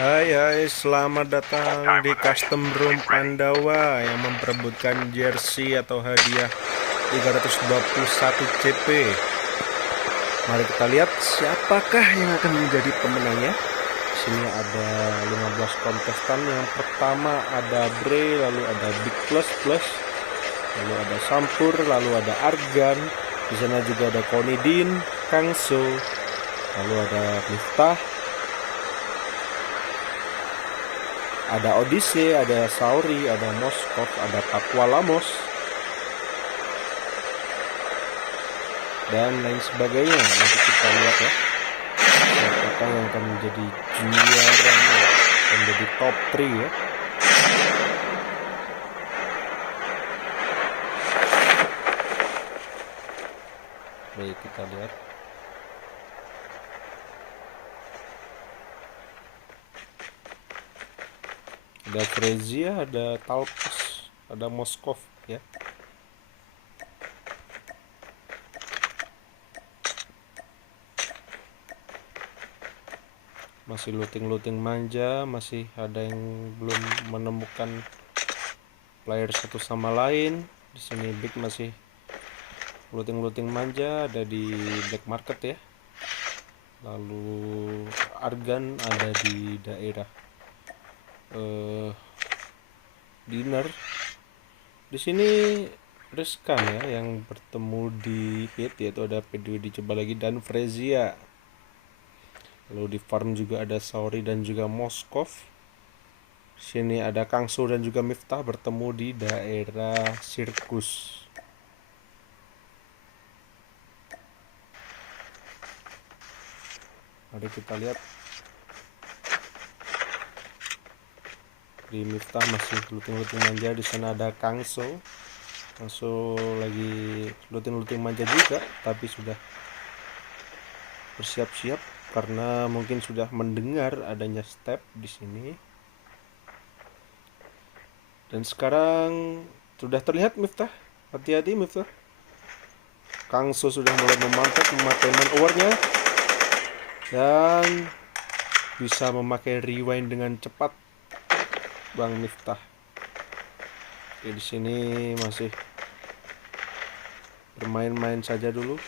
Hai, selamat datang di Custom Room Pandawa yang memperebutkan jersey atau hadiah 321 CP. Mari kita lihat siapakah yang akan menjadi pemenangnya. Sini ada 15 kontestan. Yang pertama ada Bre, lalu ada Big Plus Plus, lalu ada Sampur, lalu ada Argan. Di sana juga ada Konidin, Kangso, lalu ada Miftah, ada Odyssey, ada Sauri, ada Moskov, ada Pakualamos, dan lain sebagainya. Nanti kita lihat ya, siapakah yang akan menjadi juaranya, menjadi top 3 ya. Baik, kita lihat. Ada Frezia, ada Talpus, ada Moskov ya. Masih looting manja, masih ada yang belum menemukan player satu sama lain. Di sini Big masih looting manja, ada di black market ya. Lalu Argan ada di daerah dinner. Di sini Rizkan ya yang bertemu di hit, yaitu ada PDW dicoba lagi dan Frezia. Lalu di farm juga ada Sauri dan juga Moskov. Sini ada Kangso dan juga Miftah bertemu di daerah sirkus. Mari kita lihat. Di Miftah masih looting manja. Di sana ada Kangso lagi looting manja juga, tapi sudah bersiap-siap karena mungkin sudah mendengar adanya step di sini. Dan sekarang sudah terlihat Miftah. Hati-hati Miftah. Kangso sudah mulai memantap memakai man-hour-nya dan bisa memakai rewind dengan cepat Bang Miftah. Oke, di sini masih bermain-main saja dulu.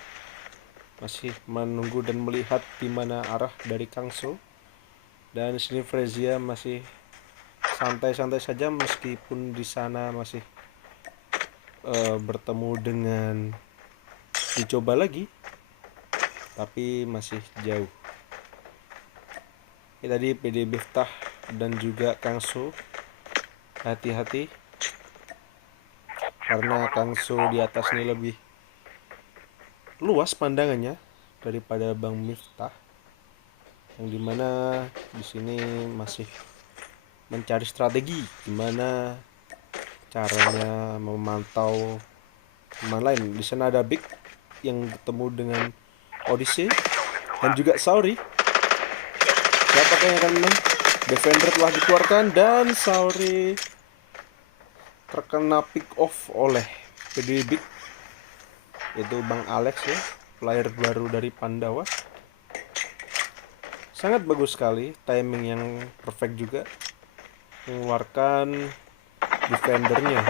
Masih menunggu dan melihat di mana arah dari Kangso. Dan di sini Frezia masih santai-santai saja meskipun di sana masih bertemu dengan dicoba lagi, tapi masih jauh. Ini tadi PD Miftah dan juga Kangso. Hati-hati karena Kangso di atas ini lebih luas pandangannya daripada Bang Miftah, yang dimana di sini masih mencari strategi gimana caranya memantau teman lain. Di sana ada Big yang bertemu dengan Odyssey dan juga Sauri. Siapakah yang akan menang? Defender telah dikeluarkan dan Sauri terkena pick off oleh PD Big, yaitu Bang Alex ya, player baru dari Pandawa. Sangat bagus sekali, timing yang perfect juga, mengeluarkan defendernya.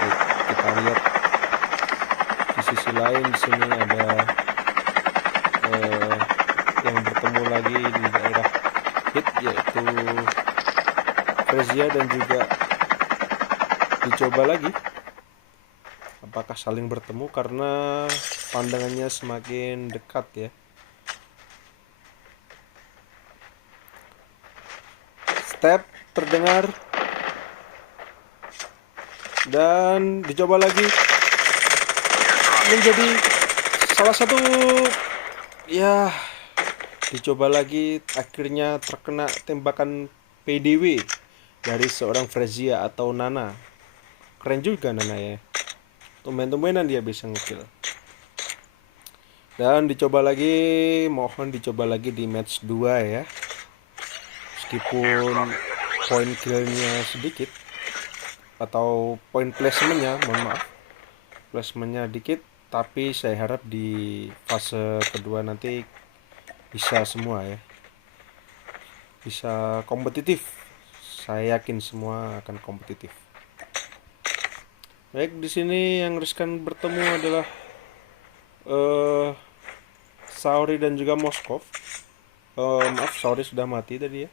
Baik, kita lihat di sisi lain. Di sini ada yang bertemu lagi di daerah hit, yaitu Frezia dan juga dicoba lagi. Apakah saling bertemu karena pandangannya semakin dekat ya. Step terdengar dan dicoba lagi, menjadi salah satu ya. Dicoba lagi, akhirnya terkena tembakan PDW dari seorang Frezia atau Nana. Keren juga Nana ya, tumben-tumbenan dia bisa ngekill. Dan dicoba lagi, mohon dicoba lagi di match 2 ya. Meskipun poin killnya sedikit, atau poin placementnya, mohon maaf, placementnya dikit, tapi saya harap di fase kedua nanti bisa semua ya, bisa kompetitif. Saya yakin semua akan kompetitif. Baik, di sini yang riskan bertemu adalah Saori dan juga Moskov. Maaf, Saori sudah mati tadi ya.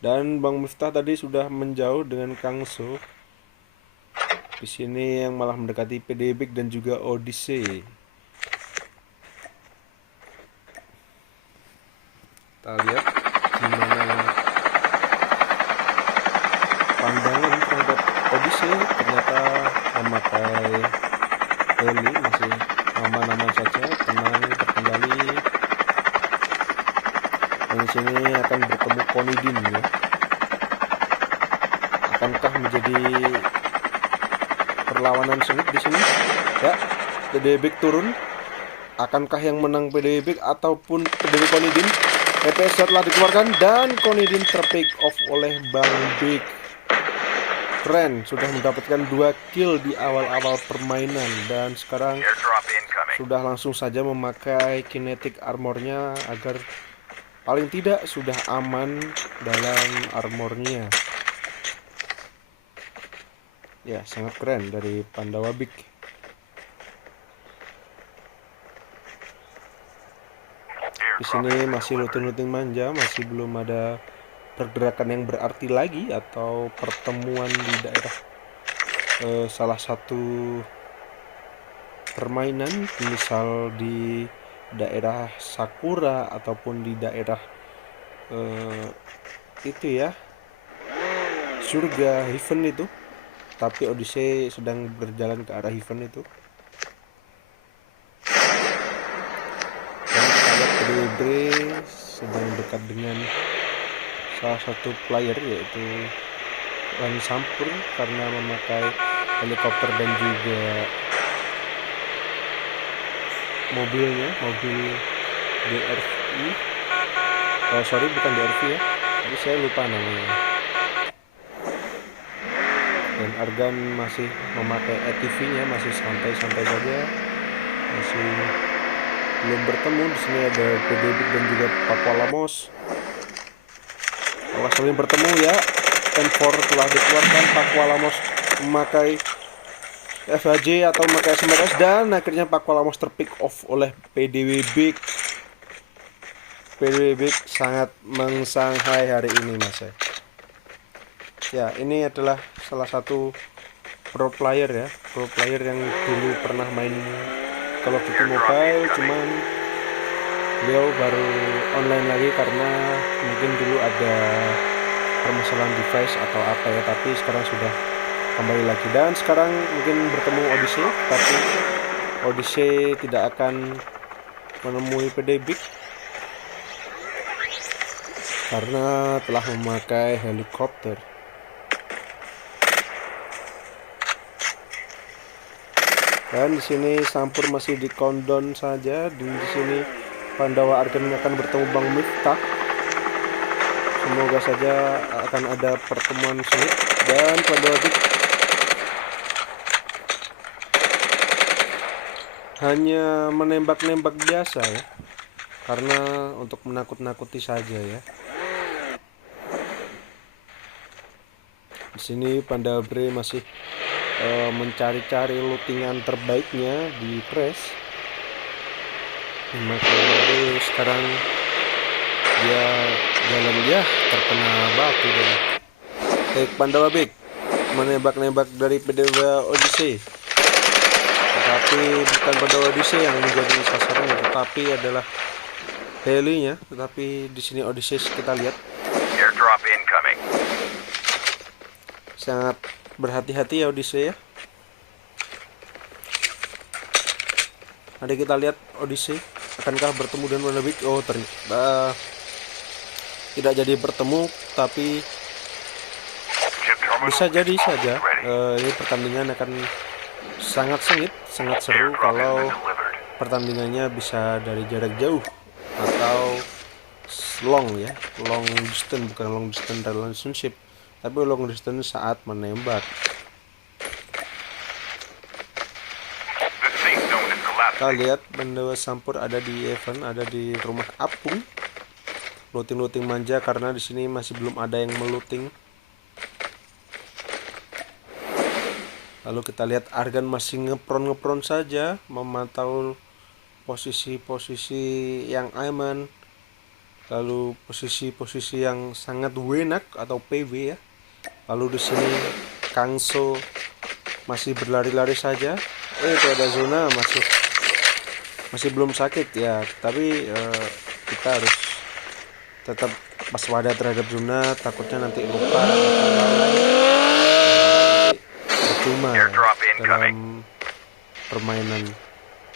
Dan Bang Miftah tadi sudah menjauh dengan Kang So. Di sini yang malah mendekati PD Big dan juga Odyssey. Kita lihat gimana pandangan terhadap Odyssey. Ternyata memakai heli, masih aman-aman saja, tenang, terkendali. Dan di sini akan bertemu Konidin ya. Akankah menjadi perlawanan sengit di sini? Ya, PD Big turun. Akankah yang menang PD Big ataupun PD Konidin? TPS telah dikeluarkan dan Konidin terpick off oleh Bang Big. Keren, sudah mendapatkan 2 kill di awal-awal permainan dan sekarang sudah langsung saja memakai kinetic armornya agar paling tidak sudah aman dalam armornya. Ya, sangat keren dari Pandawa Big. Di sini masih looting-looting manja, masih belum ada pergerakan yang berarti lagi atau pertemuan di daerah salah satu permainan, misal di daerah Sakura ataupun di daerah itu ya, surga Heaven itu. Tapi Odyssey sedang berjalan ke arah Heaven itu. Dan kita lihat Debray sedang dekat dengan salah satu player yaitu Ran Sampur karena memakai helikopter dan juga mobilnya, mobil DRV. Oh sorry, bukan DRV ya, tapi saya lupa namanya. Dan Argan masih memakai ATV-nya, masih santai-santai saja, masih belum bertemu. Di sini ada PDB dan juga Pakualamos. Awas saling bertemu ya. M4 telah dikeluarkan. Pakualamos memakai FHJ atau memakai SMRS dan akhirnya Pakualamos terpick off oleh PDW Big. PDW Big sangat mengsanghai hari ini mas ya. Ini adalah salah satu pro player ya, pro player yang dulu pernah main Call of Duty Mobile, cuman beliau baru online lagi karena mungkin dulu ada permasalahan device atau apa ya, tapi sekarang sudah kembali lagi. Dan sekarang mungkin bertemu Odyssey, tapi Odyssey tidak akan menemui PD Big karena telah memakai helikopter. Dan di sini Sampur masih di countdown saja. Dan di sini Pandawa Argan akan bertemu Bang Miftah. Semoga saja akan ada pertemuan sengit. Dan Pandawa Big hanya menembak-nembak biasa ya, karena untuk menakut-nakuti saja ya. Di sini Pandabre masih mencari-cari lootingan terbaiknya di press. Makanya sekarang dia jalan dia terkena batu dan Pandawa Big menembak-nembak dari PDW Odyssey. Tetapi bukan Pandawa Odyssey yang menjadi sasarannya, tetapi adalah helinya. Tetapi di sini Odyssey kita lihat sangat berhati-hati ya Odyssey ya. Mari kita lihat Odyssey akankah bertemu dengan Pandawa Big. Oh ternyata tidak jadi bertemu, tapi bisa jadi saja ini pertandingan akan sangat sengit, sangat seru kalau pertandingannya bisa dari jarak jauh atau long ya, long distance, bukan long distance relationship, tapi long distance saat menembak. Kita lihat Pandawa Sampur ada di event, ada di rumah apung. Looting manja karena di sini masih belum ada yang meluting. Lalu kita lihat Argan masih ngepron saja, memantau posisi-posisi yang aman. Lalu posisi-posisi yang sangat enak atau PW ya. Lalu di sini Kangso masih berlari-lari saja. Itu ada zona masih belum sakit ya, tapi kita harus tetap waspada terhadap zona, takutnya nanti lupa atau lalai, nanti percuma ya, dalam permainan,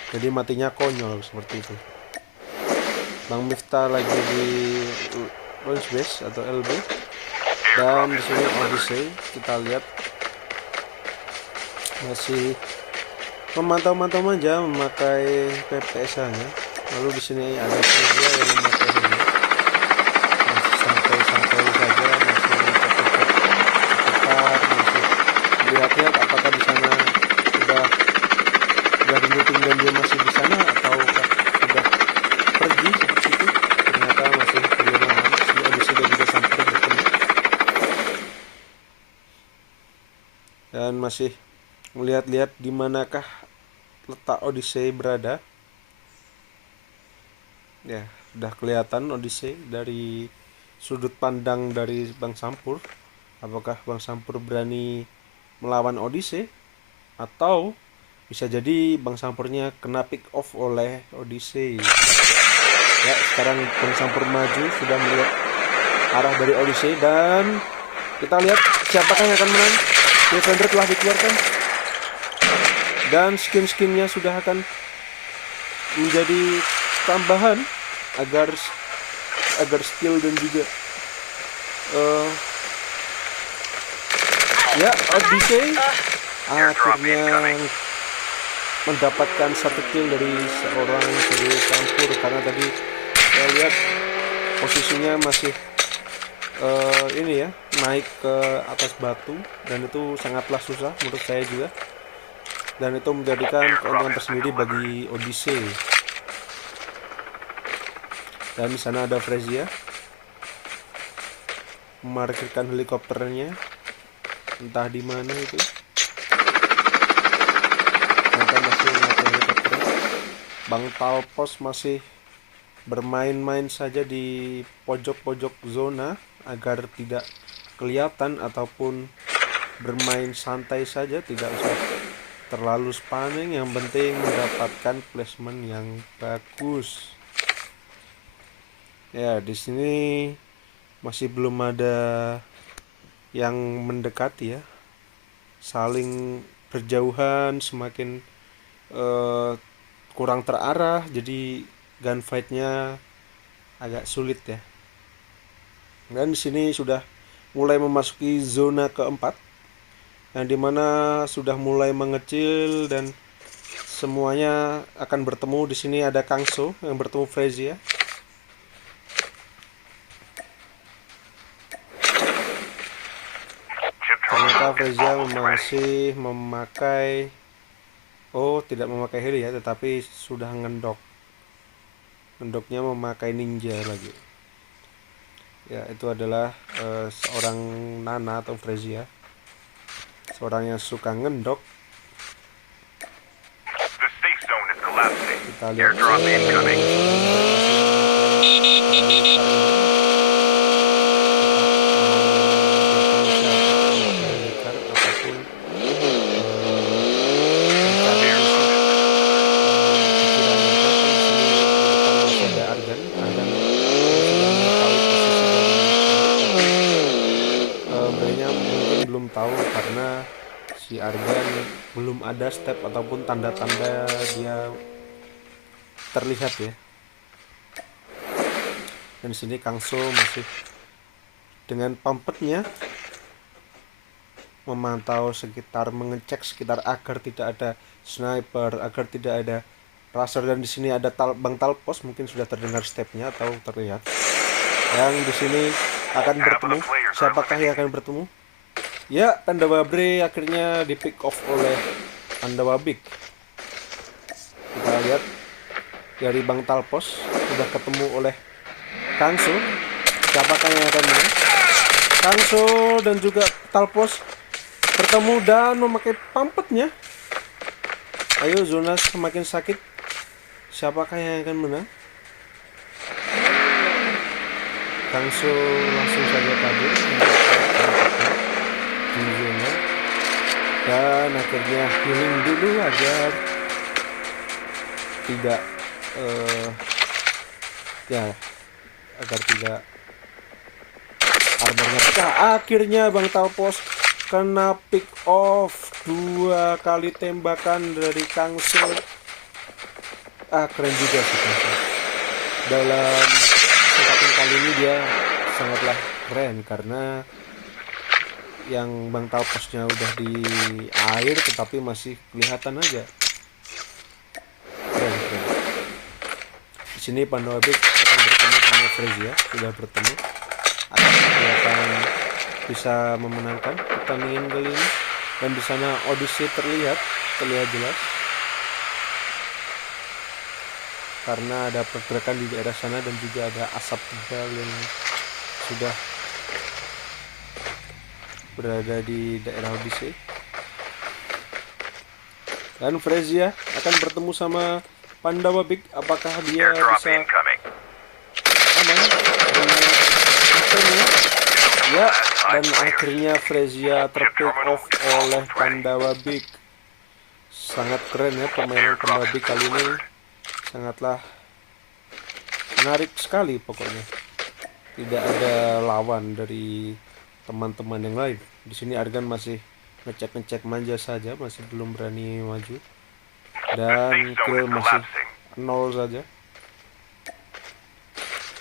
jadi matinya konyol seperti itu. Bang Miftah lagi di launch base atau LB, dan di sini Odyssey kita lihat masih memantau aja memakai PPSA-nya. Lalu di sini ada Frezia yang memakai ini. Masih santai-santai saja, masih cek-cek sekitar, masih lihat-lihat apakah di sana sudah looting dan dia masih di sana atau sudah pergi seperti itu. Ternyata masih belum aman. Si Odyssey dan juga sampai bertemu dan masih melihat-lihat di manakah letak Odyssey berada. Ya, sudah kelihatan Odyssey dari sudut pandang dari Bang Sampur. Apakah Bang Sampur berani melawan Odyssey, atau bisa jadi Bang Sampurnya kena pick off oleh Odyssey. Ya, sekarang Bang Sampur maju, sudah melihat arah dari Odyssey, dan kita lihat siapakah yang akan menang. Defender telah dikeluarkan dan skin-skinnya sudah akan menjadi tambahan agar skill dan juga ya, Odyssey akhirnya mendapatkan satu kill dari seorang Bang Sampur, karena tadi saya lihat posisinya masih ini ya, naik ke atas batu, dan itu sangatlah susah menurut saya juga, dan itu menjadikan keuntungan tersendiri bagi Odyssey. Dan di sana ada Frezia memarkirkan helikopternya, entah di mana itu. Ternyata masih memakai helikopter. Bang Talpos masih bermain-main saja di pojok-pojok zona agar tidak kelihatan, ataupun bermain santai saja, tidak usah terlalu spamming, yang penting mendapatkan placement yang bagus. Ya, di sini masih belum ada yang mendekati ya, saling berjauhan, semakin kurang terarah, jadi gunfight-nya agak sulit ya. Dan di sini sudah mulai memasuki zona keempat, yang dimana sudah mulai mengecil dan semuanya akan bertemu. Di sini ada Kangso yang bertemu Frezia. Ternyata Frezia masih memakai, tidak memakai heli ya, tetapi sudah ngendoknya memakai ninja lagi. Ya, itu adalah seorang Nana atau Frezia, seorang yang suka ngendok. Kita lihat tahu, karena si Argan belum ada step ataupun tanda-tanda dia terlihat ya. Dan di sini Kangso masih dengan pampetnya memantau sekitar, mengecek sekitar agar tidak ada sniper, agar tidak ada raser. Dan di sini ada Bang Talpos, mungkin sudah terdengar stepnya atau terlihat. Yang di sini akan bertemu, siapakah yang akan bertemu? Ya, Pandawa Bre akhirnya di pick off oleh Pandawa Big. Kita lihat dari Bang Talpos sudah ketemu oleh Kangso. Siapakah yang akan menang? Kangso dan juga Talpos bertemu dan memakai pampetnya. Ayo, zona semakin sakit. Siapakah yang akan menang? Kangso langsung saja kabur di zona dan akhirnya healing dulu agar tidak agar tidak armornya pecah. Akhirnya Bang Talpos kena pick off 2 kali tembakan dari Kangso. Keren juga sih Kangso. Dalam kesempatan kali ini dia sangatlah keren karena yang Bang Talposnya udah di air tetapi masih kelihatan aja. Keren. Di sini Pandawa Big akan bertemu sama Frezia, sudah bertemu. Dia akan bisa memenangkan pertandingan kali ini. Dan di sana Odyssey terlihat jelas karena ada pergerakan di daerah sana dan juga ada asap tebal yang sudah berada di daerah Odyssey. Dan Frezia akan bertemu sama Pandawa Big. Apakah dia bisa aman dengan sistemnya? Ya, dan akhirnya Frezia terpick off oleh Pandawa Big. Sangat keren ya permainan Pandawa Big kali ini. Sangatlah menarik sekali pokoknya. Tidak ada lawan dari teman-teman yang lain. Di sini Argan masih ngecek manja saja, masih belum berani maju. Dan kill masih 0 saja.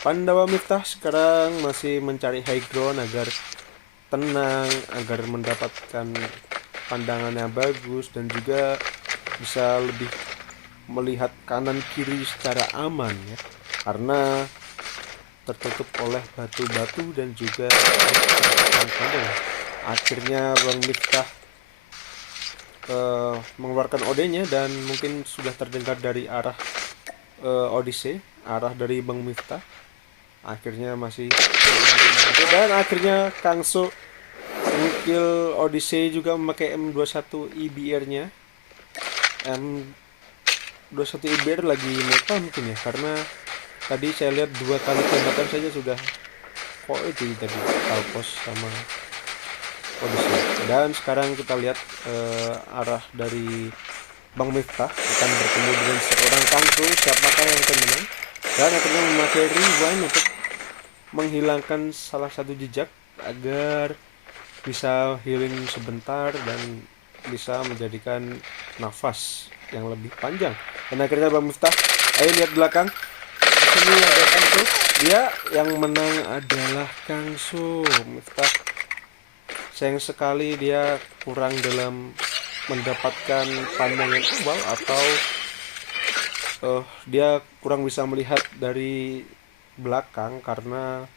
Pandawa Miftah sekarang masih mencari high ground agar tenang, agar mendapatkan pandangannya bagus dan juga bisa lebih melihat kanan kiri secara aman ya, karena tertutup oleh batu-batu dan juga akhirnya Bang Miftah mengeluarkan OD-nya dan mungkin sudah terdengar dari arah Odyssey, arah dari Bang Miftah. Akhirnya masih dan akhirnya Kangso mengill Odyssey juga memakai M21 IBR-nya. M21 IBR lagi meta mungkin ya, karena tadi saya lihat 2 kali tembakan saja sudah itu tadi Talpos sama Odyssey. Dan sekarang kita lihat arah dari Bang Miftah akan bertemu dengan seorang Kangso. Siapakah yang akan menang? Dan akhirnya memakai rewind untuk menghilangkan salah satu jejak agar bisa healing sebentar dan bisa menjadikan nafas yang lebih panjang. Dan akhirnya Bang Miftah, ayo lihat belakang. Di sini ada Kangso. Dia yang menang adalah Kangso. Miftah sayang sekali dia kurang dalam mendapatkan pandangan awal atau dia kurang bisa melihat dari belakang karena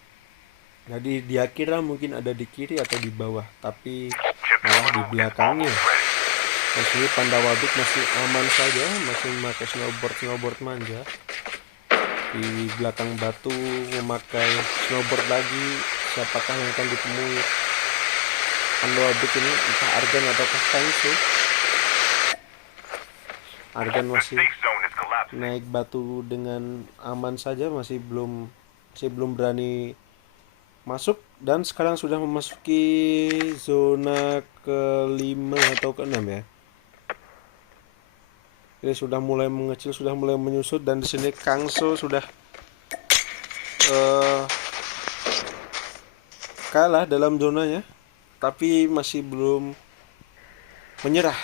jadi dia kira mungkin ada di kiri atau di bawah, tapi malah di belakangnya. Di sini Pandawa Big masih aman saja, masih memakai snowboard manja di belakang batu, memakai snowboard lagi. Siapakah yang akan ditemui Pandawa Big ini, entah Argan atau Kangso? Argan masih naik batu dengan aman saja, masih belum berani masuk. Dan sekarang sudah memasuki zona ke-5 atau ke-6 ya. Ini sudah mulai mengecil, sudah mulai menyusut, dan di sini Kangso sudah kalah dalam zonanya, tapi masih belum menyerah.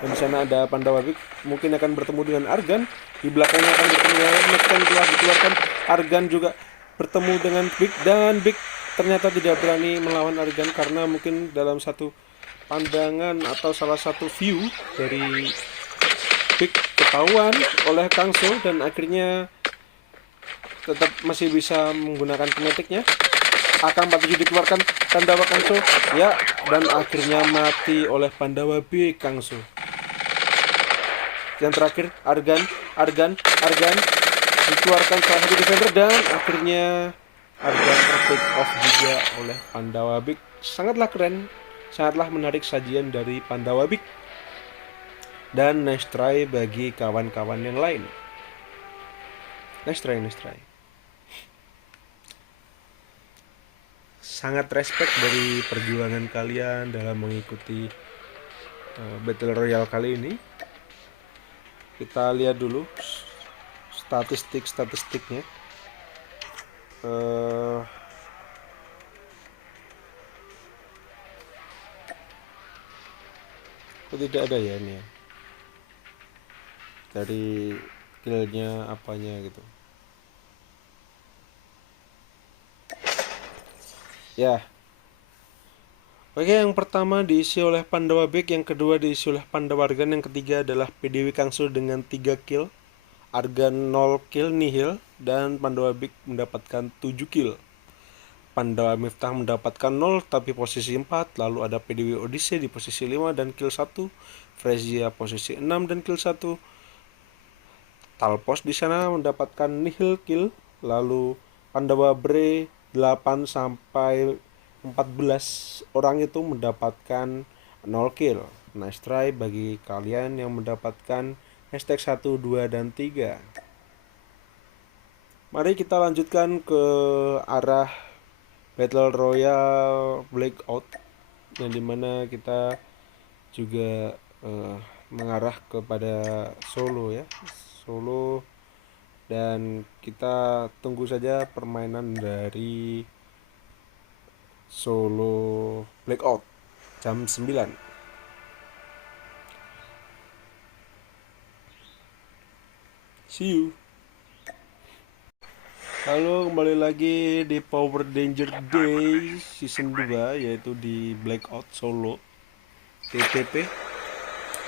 Dan di sana ada Pandawa Big, mungkin akan bertemu dengan Argan. Di belakangnya akan bertemu dengan Nekton, telah dikeluarkan. Argan juga bertemu dengan Big, dan Big ternyata tidak berani melawan Argan karena mungkin dalam satu pandangan atau salah satu view dari Big ketahuan oleh Kangso, dan akhirnya tetap masih bisa menggunakan kinetiknya. AK-47 dikeluarkan Pandawa Kangso ya, dan akhirnya mati oleh Pandawa Big Kangso. yang terakhir Argan dikeluarkan salah satu defender dan akhirnya Argan terpick off juga oleh Pandawa Big. Sangatlah keren, sangatlah menarik sajian dari Pandawa Big. Dan nice try bagi kawan-kawan yang lain. Nice try. Sangat respect dari perjuangan kalian dalam mengikuti Battle Royale kali ini. Kita lihat dulu statistiknya. Kok tidak ada ya ini ya, dari killnya apanya gitu ya. Oke, yang pertama diisi oleh Pandawa Big, yang kedua diisi oleh Pandawa Argan, yang ketiga adalah PDW Kangsul dengan 3 kill, Argan 0 kill nihil, dan Pandawa Big mendapatkan 7 kill. Pandawa Miftah mendapatkan 0 tapi posisi 4, lalu ada PDW Odyssey di posisi 5 dan kill 1, Frezia posisi 6 dan kill 1, Talpos di sana mendapatkan nihil kill, lalu Pandawa Bre 8 sampai 14 orang itu mendapatkan 0 kill. Nice try bagi kalian yang mendapatkan hashtag 1, 2, dan 3. Mari kita lanjutkan ke arah Battle Royale Blackout, yang dimana kita juga mengarah kepada solo ya, solo, dan kita tunggu saja permainan dari solo Blackout jam 9. See you. Halo, kembali lagi di Power Danger Day season 2, yaitu di Blackout Solo TPP,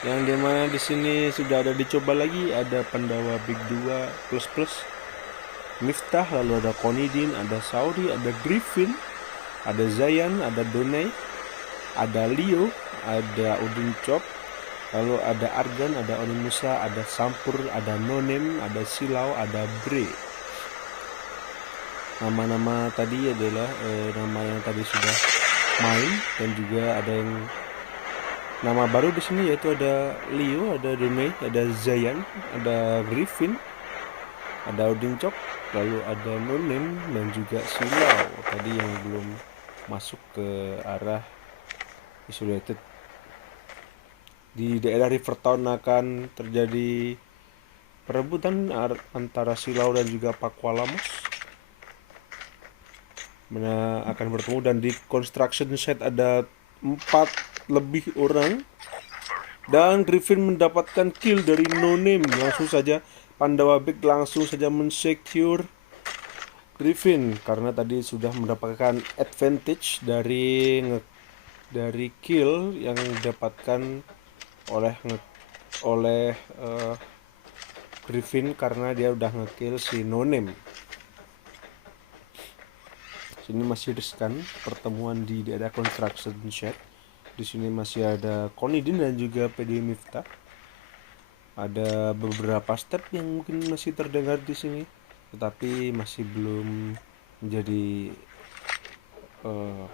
yang dimana di sini sudah ada dicoba lagi. Ada Pandawa Big 2 plus Miftah, lalu ada Konidin, ada Saudi, ada Griffin, ada Zayan, ada Donai, ada Leo, ada Udin Chop, lalu ada Argan, ada Onimusa, ada Sampur, ada Nonem, ada Silau, ada Bre. Nama-nama tadi adalah nama yang tadi sudah main, dan juga ada yang nama baru di sini, yaitu ada Leo, ada Donai, ada Zayan, ada Griffin, ada Odin Chok, lalu ada Nonem, dan juga Silau tadi yang belum masuk ke arah Isolated. Di daerah Rivertown akan terjadi perebutan antara Silau dan juga Pakualamos, mana akan bertemu, dan di construction set ada 4 lebih orang, dan Griffin mendapatkan kill dari No Name. Langsung saja Pandawa Big langsung saja mensecure Griffin karena tadi sudah mendapatkan advantage dari kill yang didapatkan oleh Griffin karena dia udah ngekill si No Name. Sini masih riskan pertemuan di daerah construction shed. Di sini masih ada Konidin dan juga PD Miftah. Ada beberapa step yang mungkin masih terdengar di sini, tetapi masih belum menjadi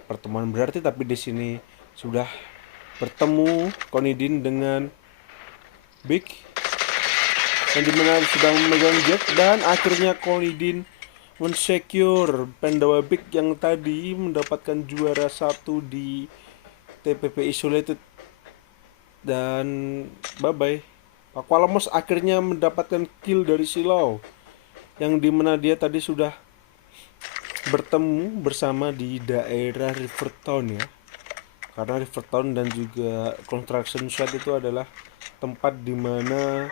pertemuan berarti. Tapi di sini sudah bertemu Konidin dengan Big, yang dimana sudah memegang jet, dan akhirnya Konidin mensecure Pandawa Big yang tadi mendapatkan juara 1 di TPP Isolated. Dan bye-bye. Pakualamos akhirnya mendapatkan kill dari Silau, yang dimana dia tadi sudah bertemu bersama di daerah Rivertown ya. Karena Rivertown dan juga Construction Shed itu adalah tempat dimana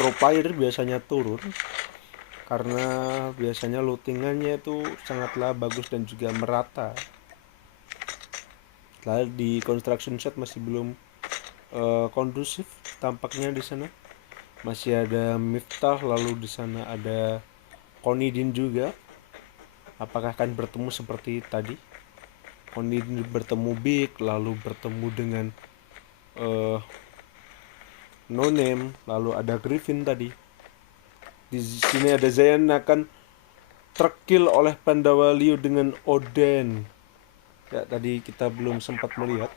pro player biasanya turun, karena biasanya lootingannya itu sangatlah bagus dan juga merata. Lalu di construction set masih belum kondusif tampaknya. Di sana masih ada Miftah, lalu di sana ada Konidin juga. Apakah akan bertemu seperti tadi? Konidin bertemu Big, lalu bertemu dengan No Name, lalu ada Griffin tadi. Di sini ada Zayan akan terkill oleh Pandawa Liu dengan Oden. Ya, tadi kita belum sempat melihat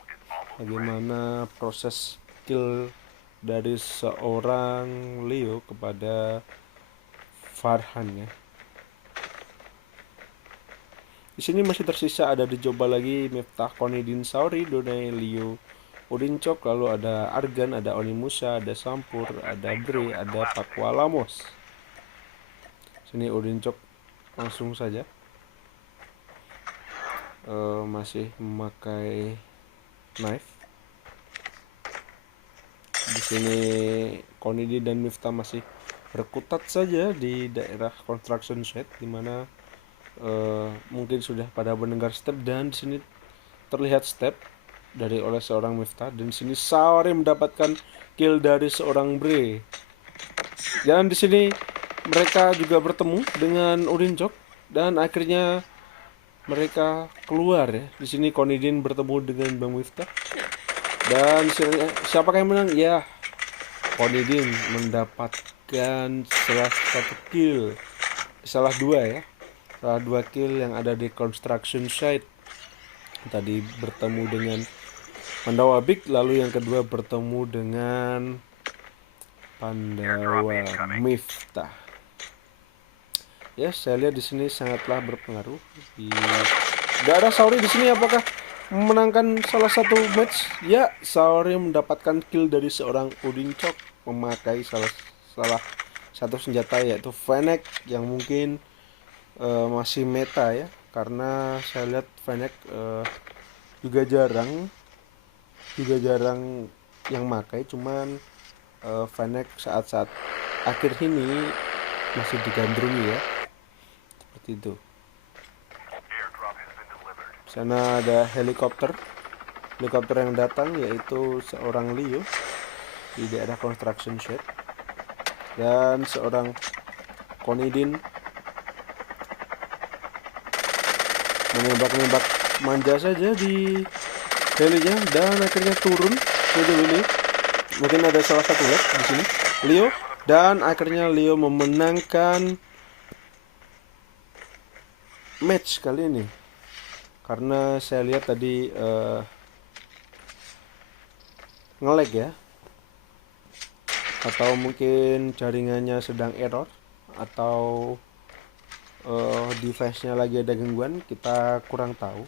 bagaimana proses kill dari seorang Leo kepada Farhan ya. Di sini masih tersisa ada dicoba lagi Miftah, Konidin, Saori, Donai, Leo, Urincok, lalu ada Argan, ada Onimusha, ada Sampur, ada Bre, ada Pakualamos. Sini Urincok langsung saja masih memakai knife. Di sini Konidi dan Miftah masih berkutat saja di daerah construction site, dimana mungkin sudah pada mendengar step, dan di sini terlihat step dari oleh seorang Miftah, dan di sini Saori mendapatkan kill dari seorang Bre. Dan di sini mereka juga bertemu dengan Urincok dan akhirnya mereka keluar ya. Di sini Konidin bertemu dengan Bang Miftah. Dan siapakah yang menang? Ya, Konidin mendapatkan salah satu kill. Salah dua kill yang ada di construction site. Tadi bertemu dengan Pandawa Big, lalu yang kedua bertemu dengan Pandawa Miftah. Ya, saya lihat di sini sangatlah berpengaruh. Daerah Saori di sini apakah memenangkan salah satu match? Ya, Saori mendapatkan kill dari seorang Urincok memakai salah satu senjata, yaitu Fennec, yang mungkin masih meta ya, karena saya lihat Fennec juga jarang yang makai, cuman Fennec saat-saat akhir ini masih digandrungi ya, seperti itu. Sana ada helikopter yang datang, yaitu seorang Leo di daerah construction shed, dan seorang Konidin menembak manja saja di helinya, dan akhirnya turun ke heli. Mungkin ada salah satu lag di sini Leo, dan akhirnya Leo memenangkan match kali ini. Karena saya lihat tadi nge-lag ya, atau mungkin jaringannya sedang error, atau device-nya lagi ada gangguan, kita kurang tahu.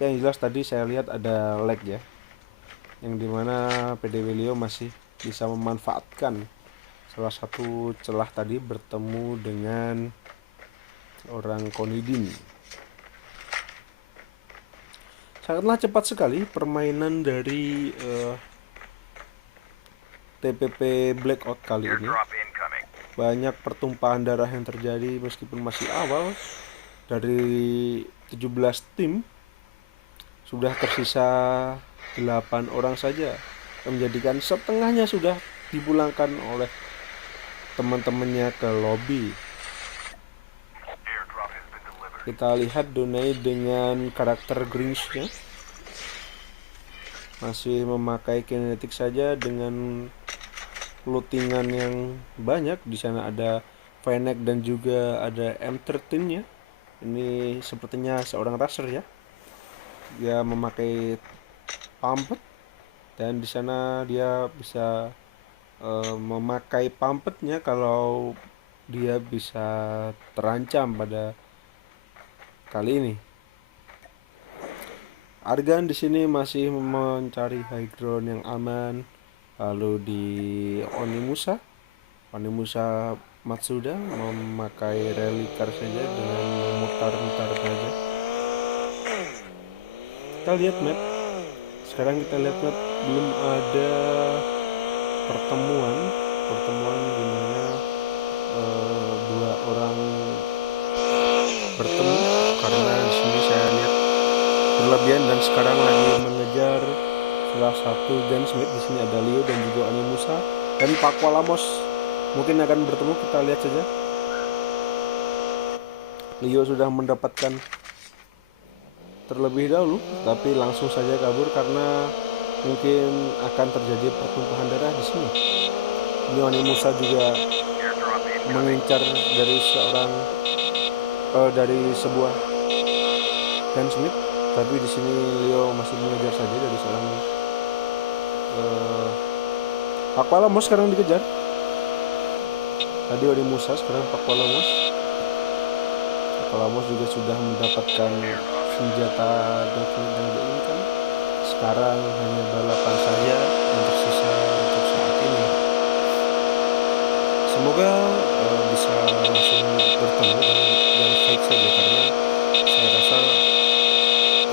Yang jelas tadi saya lihat ada lag ya, yang dimana PDW Leo masih bisa memanfaatkan salah satu celah tadi bertemu dengan orang Konidin. Sangatlah cepat sekali permainan dari TPP Blackout kali ini. Banyak pertumpahan darah yang terjadi meskipun masih awal. Dari 17 tim sudah tersisa 8 orang saja, yang menjadikan setengahnya sudah dipulangkan oleh teman-temannya ke lobby. Kita lihat Donai dengan karakter Grinch-nya masih memakai kinetik saja dengan lootingan yang banyak. Di sana ada Fennec dan juga ada M13-nya. Ini sepertinya seorang racer ya. Dia memakai pumpet, dan di sana dia bisa memakai pumpetnya kalau dia bisa terancam pada kali ini. Argan di sini masih mencari high ground yang aman. Lalu di Onimusha Matsuda memakai rally car saja dengan memutar-mutar saja. Kita lihat map. Sekarang kita lihat map, belum ada pertemuan di mana dua orang bertemu, karena di sini saya lihat berlebihan, dan sekarang lagi mengejar salah satu gunsmith. Di sini ada Leo dan juga Onimusha dan Pakualamos mungkin akan bertemu. Kita lihat saja. Leo sudah mendapatkan terlebih dahulu, tapi langsung saja kabur karena mungkin akan terjadi pertumpahan darah di sini. Ini Onimusa juga mengincar dari sebuah gunsmith, tapi di sini Leo masih mengejar saja dari seorang Aqualamos. Sekarang dikejar. Tadi Onimusa, sekarang Aqualamos. Aqualamos juga sudah mendapatkan senjata gunsmith yang diinginkan. Sekarang hanya balapan saja yang tersisa untuk saat ini. Semoga bisa langsung bertemu dan fight saja, karena saya rasa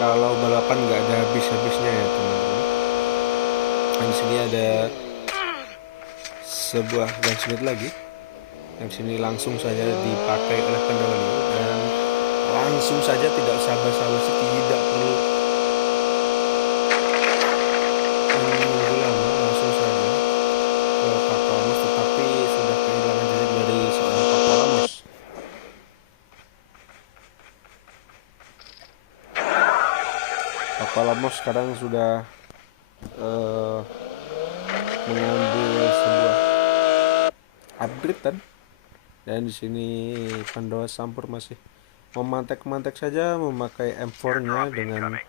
kalau balapan nggak ada habis-habisnya ya teman-teman. Di sini ada sebuah gunsmith lagi. Yang sini langsung saja dipakai oleh pendahulu dan langsung saja tidak usah basa-basi, tidak perlu menunggu lama, langsung saja ke Pakualamus, tetapi sudah kehilangan jejak dari seorang Pakualamus. Pakualamus sekarang sudah mengambil sebuah upgrade dan di sini Pandawa Sampur masih memantek-mantek saja memakai M4-nya dengan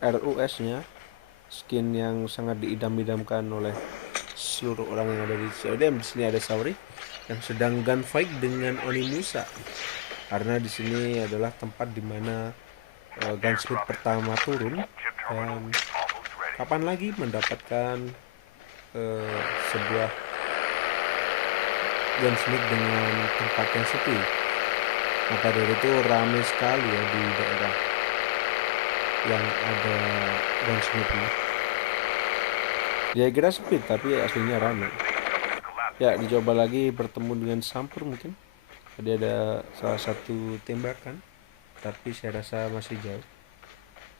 RUS-nya, skin yang sangat diidam-idamkan oleh seluruh orang yang ada di CODM. Di sini ada Saori yang sedang gunfight dengan Onimusa, karena di sini adalah tempat dimana gunsmith pertama turun, dan kapan lagi mendapatkan sebuah gunsmith dengan tempat yang sepi. Maka dari itu ramai sekali ya di daerah yang ada gunsmith ini. Dia kira sepi tapi aslinya ramai. Ya, dicoba lagi bertemu dengan Sampur mungkin. Tadi ada salah satu tembakan, tapi saya rasa masih jauh.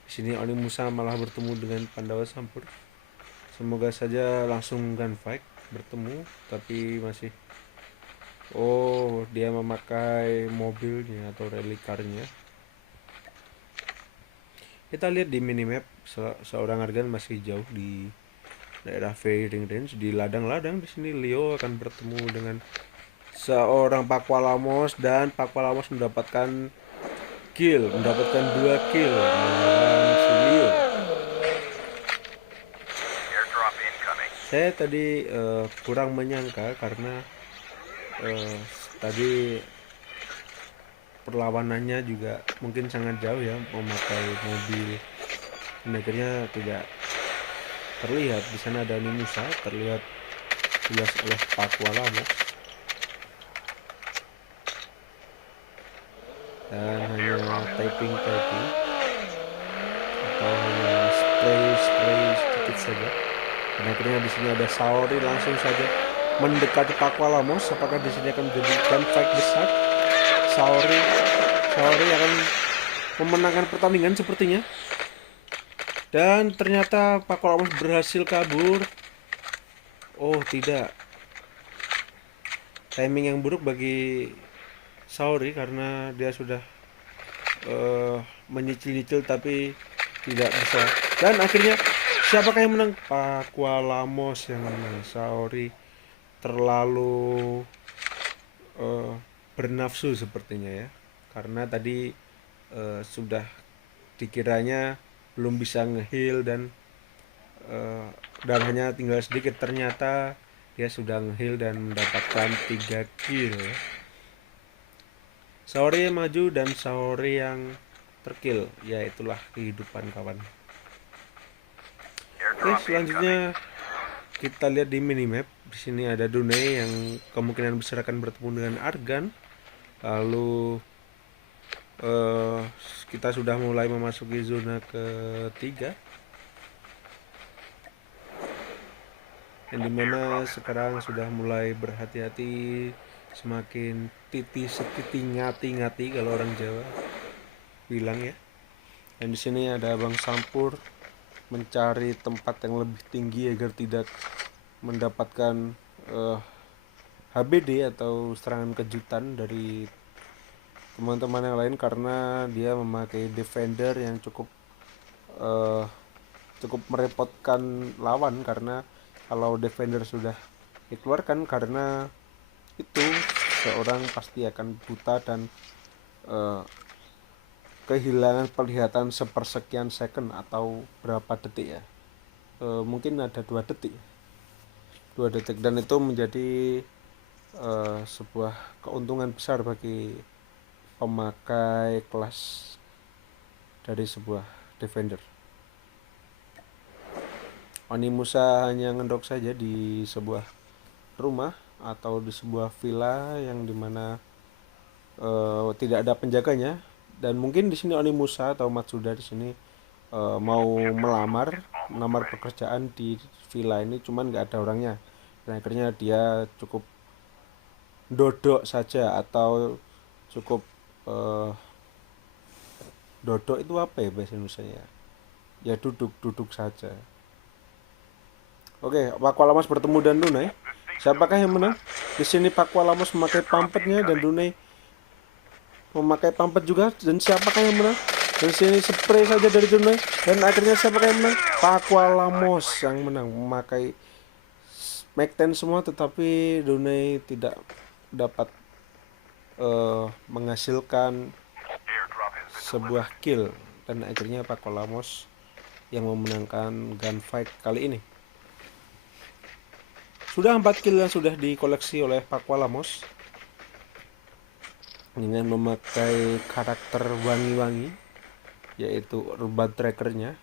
Di sini Onimusa malah bertemu dengan Pandawa Sampur. Semoga saja langsung gunfight bertemu, tapi masih. Oh, dia memakai mobilnya atau relikarnya. Kita lihat di minimap, seorang Argan masih jauh di daerah firing range, di ladang-ladang. Di sini Leo akan bertemu dengan seorang Pakualamos, dan Pakualamos mendapatkan 2 kill melawan si Leo. Saya tadi kurang menyangka karena tadi perlawanannya juga mungkin sangat jauh ya, memakai mobil, dan akhirnya tidak terlihat. Di sana ada Onimusa, terlihat jelas oleh Pakualamos, dan hanya typing atau hanya spray sedikit saja. Dan akhirnya di sini ada Saori langsung saja mendekati Pakualamos. Apakah di sini akan menjadi gunfight besar? Saori akan memenangkan pertandingan sepertinya. Dan ternyata Pakualamos berhasil kabur. Oh tidak, timing yang buruk bagi Saori karena dia sudah menyicil-nyicil tapi tidak bisa. Dan akhirnya siapakah yang menang? Pakualamos yang menang. Saori terlalu bernafsu sepertinya ya, karena tadi sudah dikiranya belum bisa ngeheal dan darahnya tinggal sedikit. Ternyata dia sudah ngeheal dan mendapatkan 3 kill. Saori maju dan Saori yang terkill. Ya, itulah kehidupan kawan. Oke, selanjutnya kita lihat di minimap. Di sini ada Dunay yang kemungkinan besar akan bertemu dengan Argan. Lalu kita sudah mulai memasuki zona ketiga, yang dimana sekarang sudah mulai berhati-hati, semakin titi ngati-ngati kalau orang Jawa bilang ya. Dan di sini ada Bang Sampur mencari tempat yang lebih tinggi agar tidak mendapatkan HBD atau serangan kejutan dari teman-teman yang lain, karena dia memakai defender yang cukup merepotkan lawan. Karena kalau defender sudah dikeluarkan karena itu seorang pasti akan buta dan uh, kehilangan penglihatan sepersekian second atau berapa detik ya, mungkin ada 2 detik, 2 detik, dan itu menjadi sebuah keuntungan besar bagi pemakai kelas dari sebuah defender. Onimusa hanya ngendok saja di sebuah rumah atau di sebuah villa yang dimana tidak ada penjaganya, dan mungkin di sini Onimusa atau Matsuda di sini mau melamar pekerjaan di villa ini, cuman nggak ada orangnya, dan akhirnya dia cukup dodok saja atau cukup dodok itu apa ya bahasa Indonesia ya, duduk saja. Oke, Pakualamas bertemu dan Dunai. Siapakah yang menang? Di sini Pakualamas memakai pampetnya dan Dunai memakai pampet juga, dan siapakah yang menang? Dan sini spray saja dari Dunai, dan akhirnya siapakah yang menang? Pakualamos yang menang memakai Mac 10 semua, tetapi Dunai tidak dapat menghasilkan sebuah kill, dan akhirnya Pakualamos yang memenangkan gunfight kali ini. Sudah 4 kill yang sudah dikoleksi oleh Pakualamos dengan memakai karakter wangi-wangi, yaitu Urban Trackernya,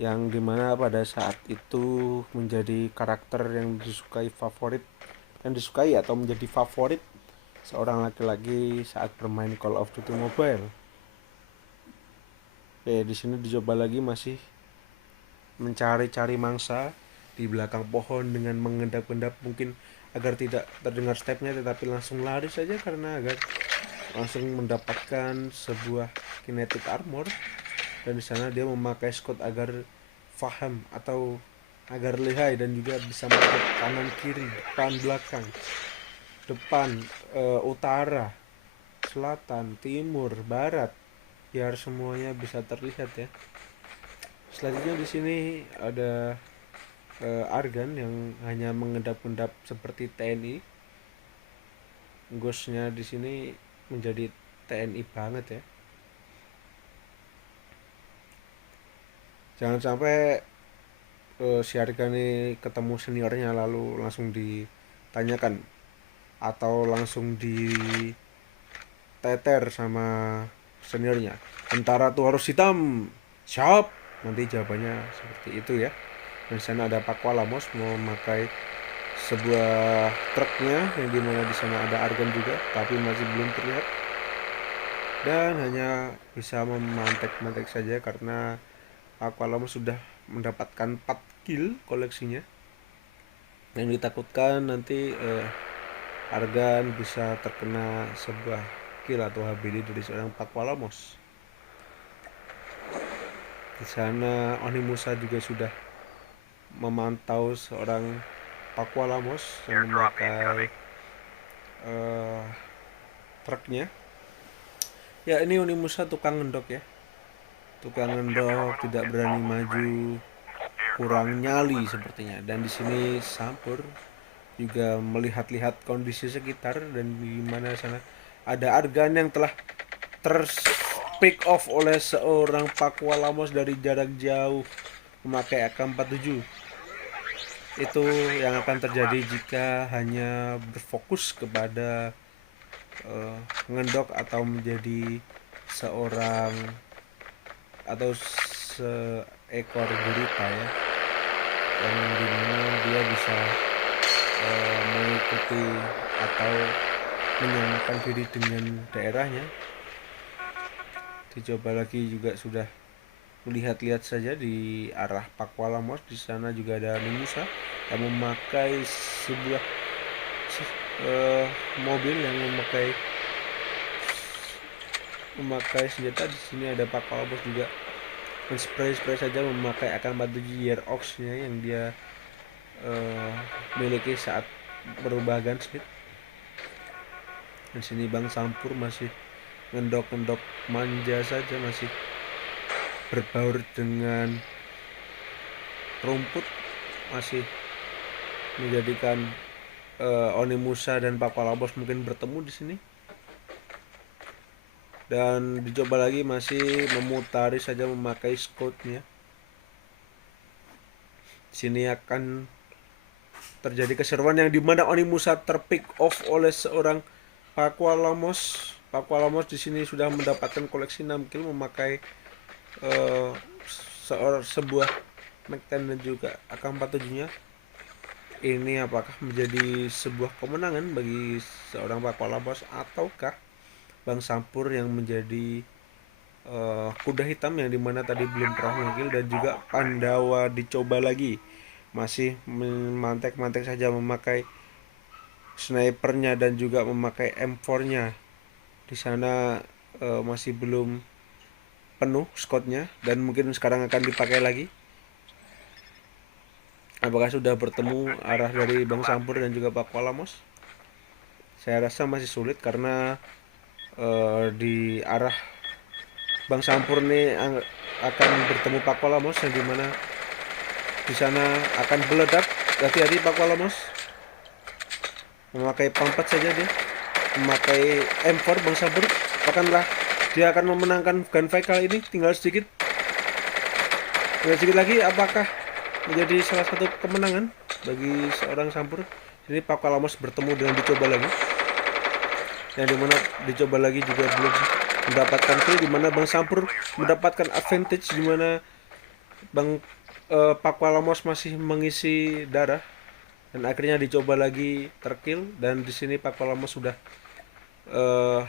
yang dimana pada saat itu menjadi karakter yang disukai atau menjadi favorit seorang laki-laki saat bermain Call of Duty Mobile. Oke, di sini dicoba lagi, masih mencari-cari mangsa di belakang pohon dengan mengendap-endap, mungkin agar tidak terdengar stepnya, tetapi langsung lari saja karena agar langsung mendapatkan sebuah kinetic armor. Dan di sana dia memakai scout agar faham atau agar lihai dan juga bisa melihat kanan kiri, depan belakang, utara, selatan, timur, barat, biar semuanya bisa terlihat ya. Selanjutnya di sini ada Argan yang hanya mengendap-endap seperti TNI. Ghostnya di sini menjadi TNI banget ya. Jangan sampai si Argan ini ketemu seniornya lalu langsung ditanyakan atau langsung diteter sama seniornya, tentara tuh harus hitam, siap, nanti jawabannya seperti itu ya. Dan sana ada Pakualamos memakai sebuah truknya yang dimana di sana ada Argan juga, tapi masih belum terlihat dan hanya bisa memantek-mantek saja karena Pakualamos sudah mendapatkan 4 kill koleksinya. Yang ditakutkan nanti Argan bisa terkena sebuah kill atau HBD dari seorang Pakualamos. Di sana Onimusa juga sudah memantau seorang Pakualamos yang memakai truknya. Ya, ini Onimusa tukang ngendok ya. Tukang ngendok, tidak berani maju, kurang nyali sepertinya. Dan di sini Sampur juga melihat-lihat kondisi sekitar, dan di mana sana ada Argan yang telah pick off oleh seorang Pakualamos dari jarak jauh memakai AK-47. Itu yang akan terjadi jika hanya berfokus kepada ngendok atau menjadi seorang atau seekor gurita ya, yang dimana dia bisa mengikuti atau menyamakan diri dengan daerahnya. Dicoba lagi juga sudah melihat-lihat saja di arah Pakualamos. Di sana juga ada Onimusa yang memakai sebuah mobil yang memakai senjata. Di sini ada Pakualamos juga spray saja memakai AK-47 Year Ox-nya yang dia miliki saat berubah gunsmith. Di sini Bang Sampur masih ngendok manja saja, masih berbaur dengan rumput, masih menjadikan Onimusa dan Pakualamus mungkin bertemu di sini. Dan dicoba lagi, masih memutari saja memakai scoutnya. Sini akan terjadi keseruan yang dimana Onimusa terpick off oleh seorang Pakualamus. Pakualamus di sini sudah mendapatkan koleksi 6 kill memakai sebuah Mac-10 dan juga AK-47-nya. Ini apakah menjadi sebuah kemenangan bagi seorang Pakualamus ataukah Bang Sampur yang menjadi kuda hitam yang dimana tadi belum pernah ngekill. Dan juga Pandawa dicoba lagi, masih memantek-mantek saja memakai snipernya dan juga memakai M4-nya. Di sana masih belum penuh squadnya dan mungkin sekarang akan dipakai lagi. Apakah sudah bertemu arah dari Bang Sampur dan juga Pakualamus? Saya rasa masih sulit karena di arah Bang Sampur ini akan bertemu Pakualamus yang dimana di sana akan meledak. Hati-hati Pakualamus, memakai pampat saja dia, memakai M4 Bang Sampur. Apakah dia akan memenangkan gunfight kali ini? Tinggal sedikit lagi. Apakah menjadi salah satu kemenangan bagi seorang Sampur? Ini Pakualamus bertemu dengan dicoba lagi, yang dimana dicoba lagi juga belum mendapatkan kill, dimana Bang Sampur mendapatkan advantage, dimana Bang Pakualamus masih mengisi darah dan akhirnya dicoba lagi terkill. Dan di sini Pakualamus sudah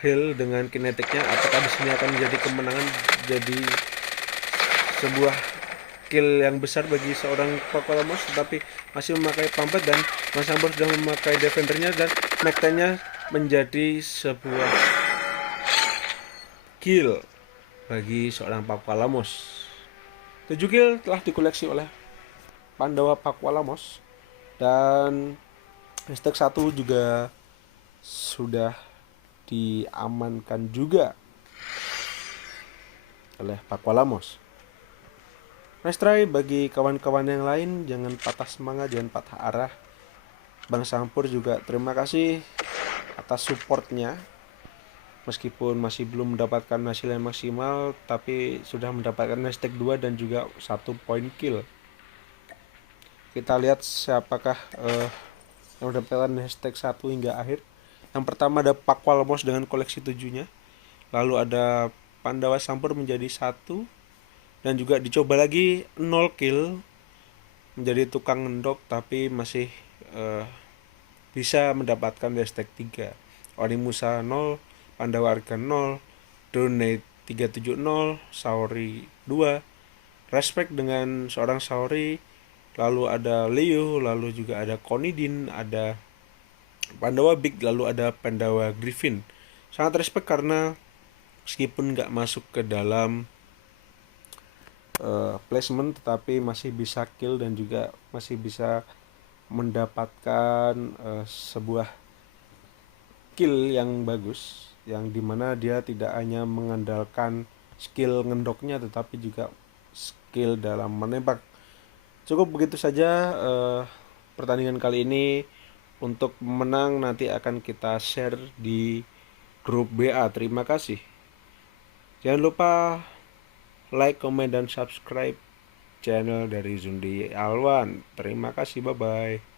heal dengan kinetiknya. Apakah di sini akan menjadi kemenangan, jadi sebuah kill yang besar bagi seorang Pakualamus, tetapi masih memakai pampat dan Mas Sampur sudah memakai defendernya dan Mac-10-nya menjadi sebuah kill bagi seorang Pakualamus. 7 kill telah dikoleksi oleh Pandawa Pakualamus dan hashtag 1 juga sudah diamankan juga oleh Pakualamus. Nice try bagi kawan-kawan yang lain, jangan patah semangat, jangan patah arah. Bang Sampur juga terima kasih atas supportnya, meskipun masih belum mendapatkan hasil yang maksimal, tapi sudah mendapatkan hashtag 2 dan juga 1 point kill. Kita lihat siapakah yang mendapatkan hashtag 1 hingga akhir. Yang pertama ada Pakualamus dengan koleksi 7-nya, lalu ada Pandawa Sampur menjadi 1, dan juga dicoba lagi 0 kill menjadi tukang ngendok, tapi masih bisa mendapatkan hashtag 3. Onimusa 0, Pandawa Arga 0, Donate 370, Saori 2, Respect dengan seorang Saori, lalu ada Leo, lalu juga ada Konidin, ada Pandawa Big, lalu ada Pandawa Griffin. Sangat respect karena meskipun nggak masuk ke dalam placement, tetapi masih bisa kill dan juga masih bisa mendapatkan sebuah kill yang bagus, yang dimana dia tidak hanya mengandalkan skill ngendoknya tetapi juga skill dalam menembak. Cukup begitu saja pertandingan kali ini. Untuk menang nanti akan kita share di grup BA. Terima kasih. Jangan lupa like, comment, dan subscribe channel dari Zundi Alwan. Terima kasih, bye-bye.